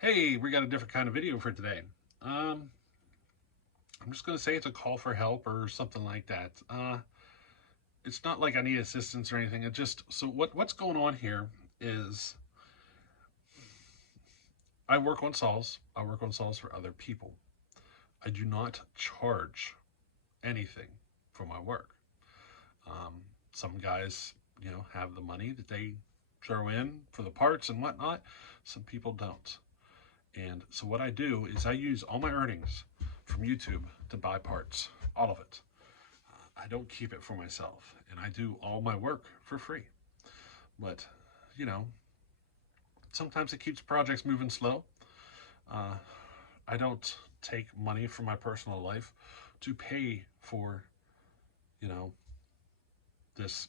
Hey, we got a different kind of video for today. Um, I'm just gonna say it's a call for help or something like that. It's not like I need assistance or anything. It just what's going on here is I work on saws. I work on saws for other people. I do not charge anything for my work. Some guys, have the money that they throw in for the parts and whatnot. Some people don't. And so what I do is I use all my earnings from YouTube to buy parts, all of it. I don't keep it for myself, and I do all my work for free. But, you know, sometimes it keeps projects moving slow. Uh, I don't take money from my personal life to pay for, you know, this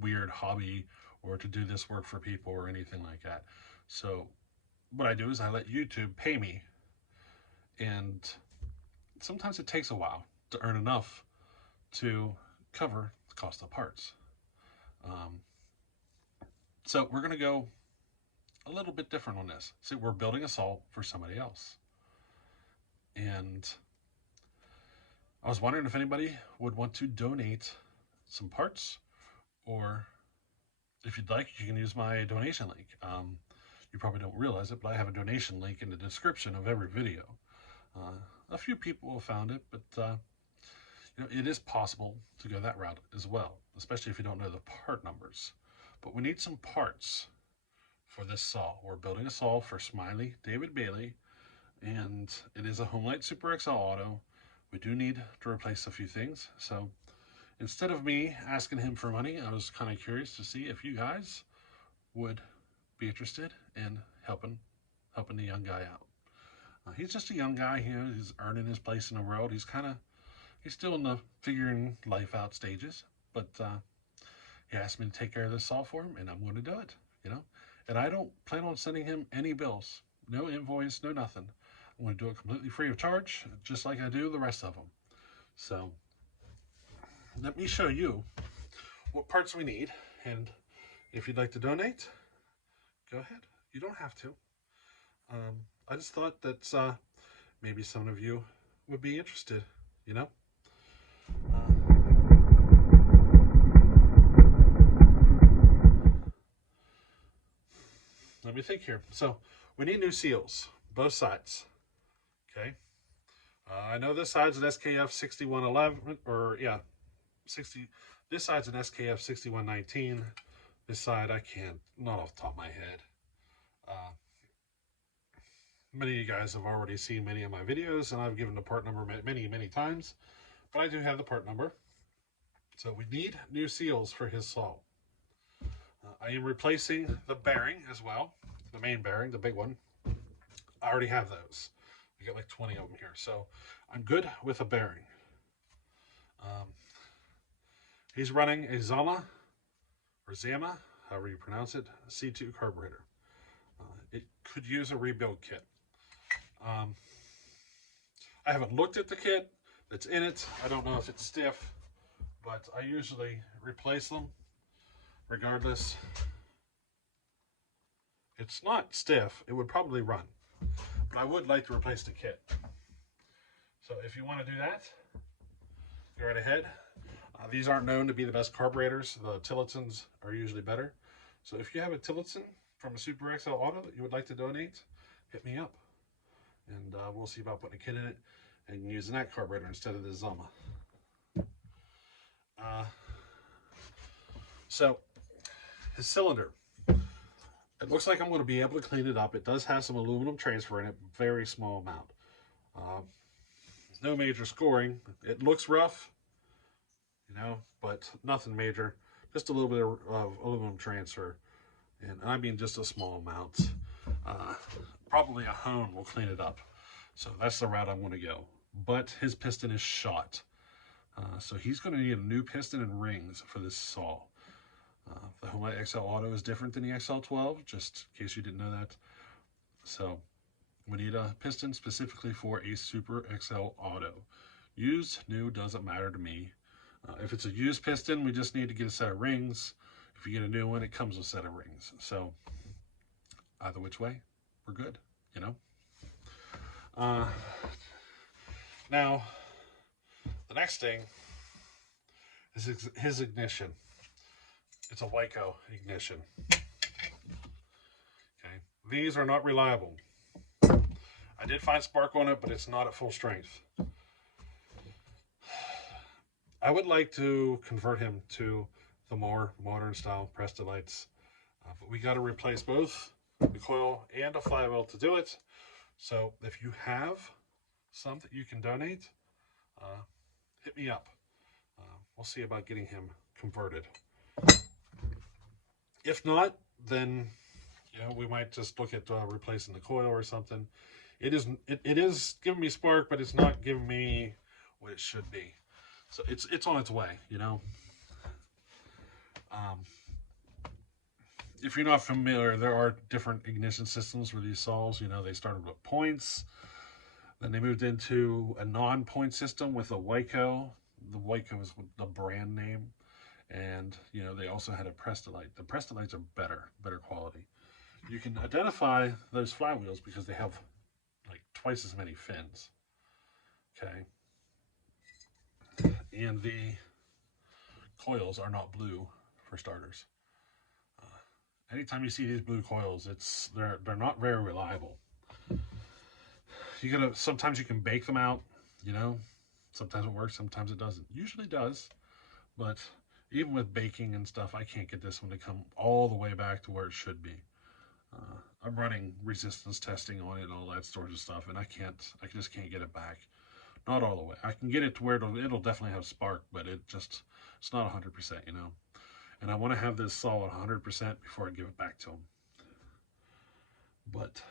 weird hobby or to do this work for people or anything like that. So what I do is I let YouTube pay me, and sometimes it takes a while to earn enough to cover the cost of parts. Um, so we're going to go a little bit different on this. See, we're building a saw for somebody else. And I was wondering if anybody would want to donate some parts, or if you'd like, you can use my donation link. You probably don't realize it, but I have a donation link in the description of every video. A few people have found it, but it is possible to go that route as well, especially if you don't know the part numbers. But we need some parts for this saw. We're building a saw for Smiley, David Bailey, and it is a Homelite Super XL Auto. We do need to replace a few things. So instead of me asking him for money, I was kind of curious to see if you guys would be interested in helping the young guy out. He's just a young guy here. He's earning his place in the world. He's still in the figuring life out stages, but he asked me to take care of this saw for him, and I'm going to do it. And I don't plan on sending him any bills, no invoice, no nothing. I'm going to do it completely free of charge, just like I do the rest of them. So let me show you what parts we need, and if you'd like to donate, go ahead. You don't have to. I just thought that maybe some of you would be interested, you know? Let me think here. So we need new seals, both sides. Okay. I know this side's an SKF 6111, or yeah, 60. This side's an SKF 6119. This side I can't, not off the top of my head. Many of you guys have already seen many of my videos, and I've given the part number many times, but I do have the part number. So we need new seals for his saw. I am replacing the bearing as well, the main bearing, the big one. I already have those. We got like 20 of them here, so I'm good with a bearing. He's running a Zama, or Zama, however you pronounce it, C2 carburetor. It could use a rebuild kit. I haven't looked at the kit that's in it. I don't know if it's stiff, but I usually replace them regardless. It's not stiff. It would probably run, but I would like to replace the kit. So if you want to do that, go right ahead. These aren't known to be the best carburetors. The Tillotsons are usually better. So if you have a Tillotson from a Super XL Auto that you would like to donate, hit me up. And we'll see about putting a kit in it and using that carburetor instead of the Zama. So his cylinder. It looks like I'm going to be able to clean it up. It does have some aluminum transfer in it, very small amount. No major scoring. It looks rough, but nothing major. Just a little bit of aluminum transfer, and I mean just a small amount. Probably a hone will clean it up. So that's the route I'm going to go. But his piston is shot. So he's going to need a new piston and rings for this saw. The Homelite XL Auto is different than the XL12, just in case you didn't know that. So we need a piston specifically for a Super XL Auto. Used, new, doesn't matter to me. If it's a used piston, we just need to get a set of rings. If you get a new one, it comes with a set of rings. So either which way, we're good, you know. Now, the next thing is his ignition. It's a Waco ignition. Okay, these are not reliable. I did find spark on it, but it's not at full strength. I would like to convert him to the more modern style Preston lights, but we got to replace both the coil and a flywheel to do it. So if you have some that you can donate, hit me up. We'll see about getting him converted. If not, then we might just look at replacing the coil or something. It is giving me spark, but it's not giving me what it should be. So it's on its way, If you're not familiar, there are different ignition systems for these saws. They started with points, then they moved into a non-point system with a Waco. The Waco is the brand name, and they also had a Prestonite. The Prestonites are better quality. You can identify those flywheels because they have like twice as many fins. Okay. And the coils are not blue, for starters. Anytime you see these blue coils, they're not very reliable. Sometimes you can bake them out, Sometimes it works, sometimes it doesn't. Usually does, but even with baking and stuff, I can't get this one to come all the way back to where it should be. I'm running resistance testing on it and all that sort of stuff, and I just can't get it back. Not all the way. I can get it to where it'll definitely have spark, but it's not 100%, And I want to have this saw at 100% before I give it back to him. But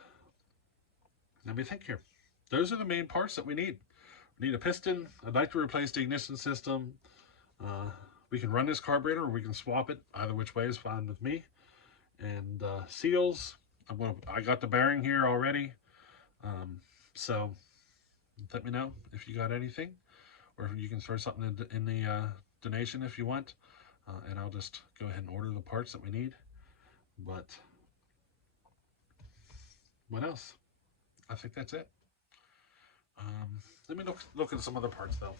let me think here. Those are the main parts that we need. We need a piston. I'd like to replace the ignition system. We can run this carburetor, or we can swap it. Either which way is fine with me. And seals. I got the bearing here already. So let me know if you got anything, or if you can throw something in the donation if you want, and I'll just go ahead and order the parts that we need. But what else? I think that's it. Let me look at some other parts though.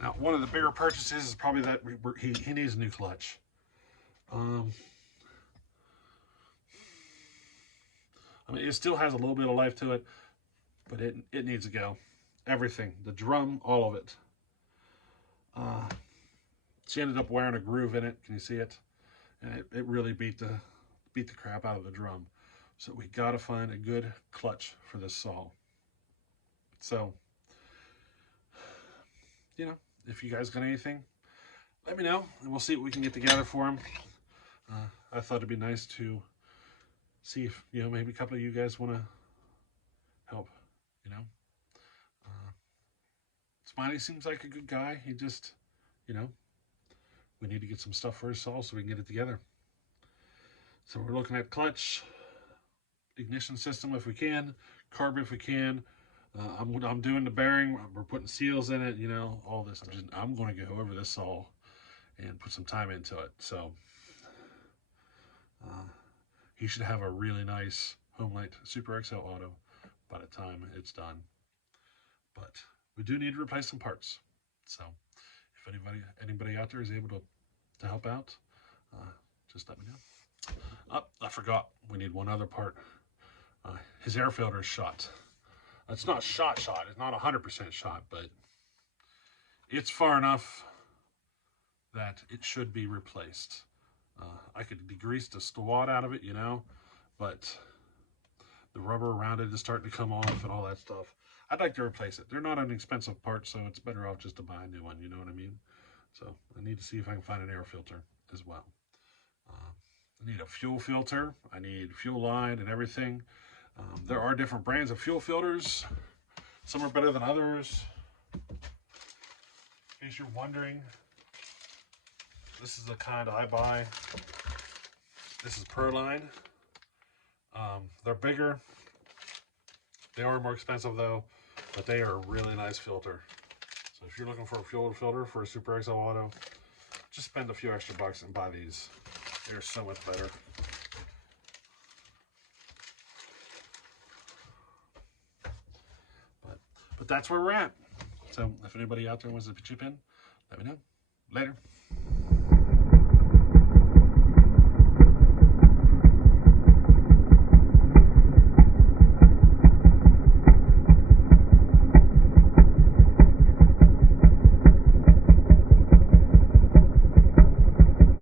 Now, one of the bigger purchases is probably that he needs a new clutch. It still has a little bit of life to it, but it needs to go. Everything, the drum, all of it. She ended up wearing a groove in it. Can you see it? And it really beat the crap out of the drum. So we got to find a good clutch for this saw. So, if you guys got anything, let me know, and we'll see what we can get together for him. I thought it'd be nice to see if, maybe a couple of you guys want to help, Smiley seems like a good guy. He just, we need to get some stuff for his saw so we can get it together. So we're looking at clutch, ignition system if we can, carb if we can. I'm doing the bearing. We're putting seals in it, all this. I'm going to go over this saw and put some time into it. So he should have a really nice Homelite Super XL Auto by the time it's done. But we do need to replace some parts. So if anybody out there is able to help out, just let me know. Oh, I forgot. We need one other part. His air filter is shot. It's not shot. It's not 100% shot, but it's far enough that it should be replaced. I could degrease the swat out of it, but the rubber around it is starting to come off and all that stuff. I'd like to replace it. They're not an expensive part, so it's better off just to buy a new one, you know what I mean? So I need to see if I can find an air filter as well. I need a fuel filter. I need fuel line and everything. There are different brands of fuel filters. Some are better than others. In case you're wondering, this is the kind I buy. This is Line. They're bigger. They are more expensive though, but they are a really nice filter. So if you're looking for a fuel filter for a Super XL Auto, just spend a few extra bucks and buy these. They're so much better. But that's where we're at. So if anybody out there wants to chip in, let me know. Later.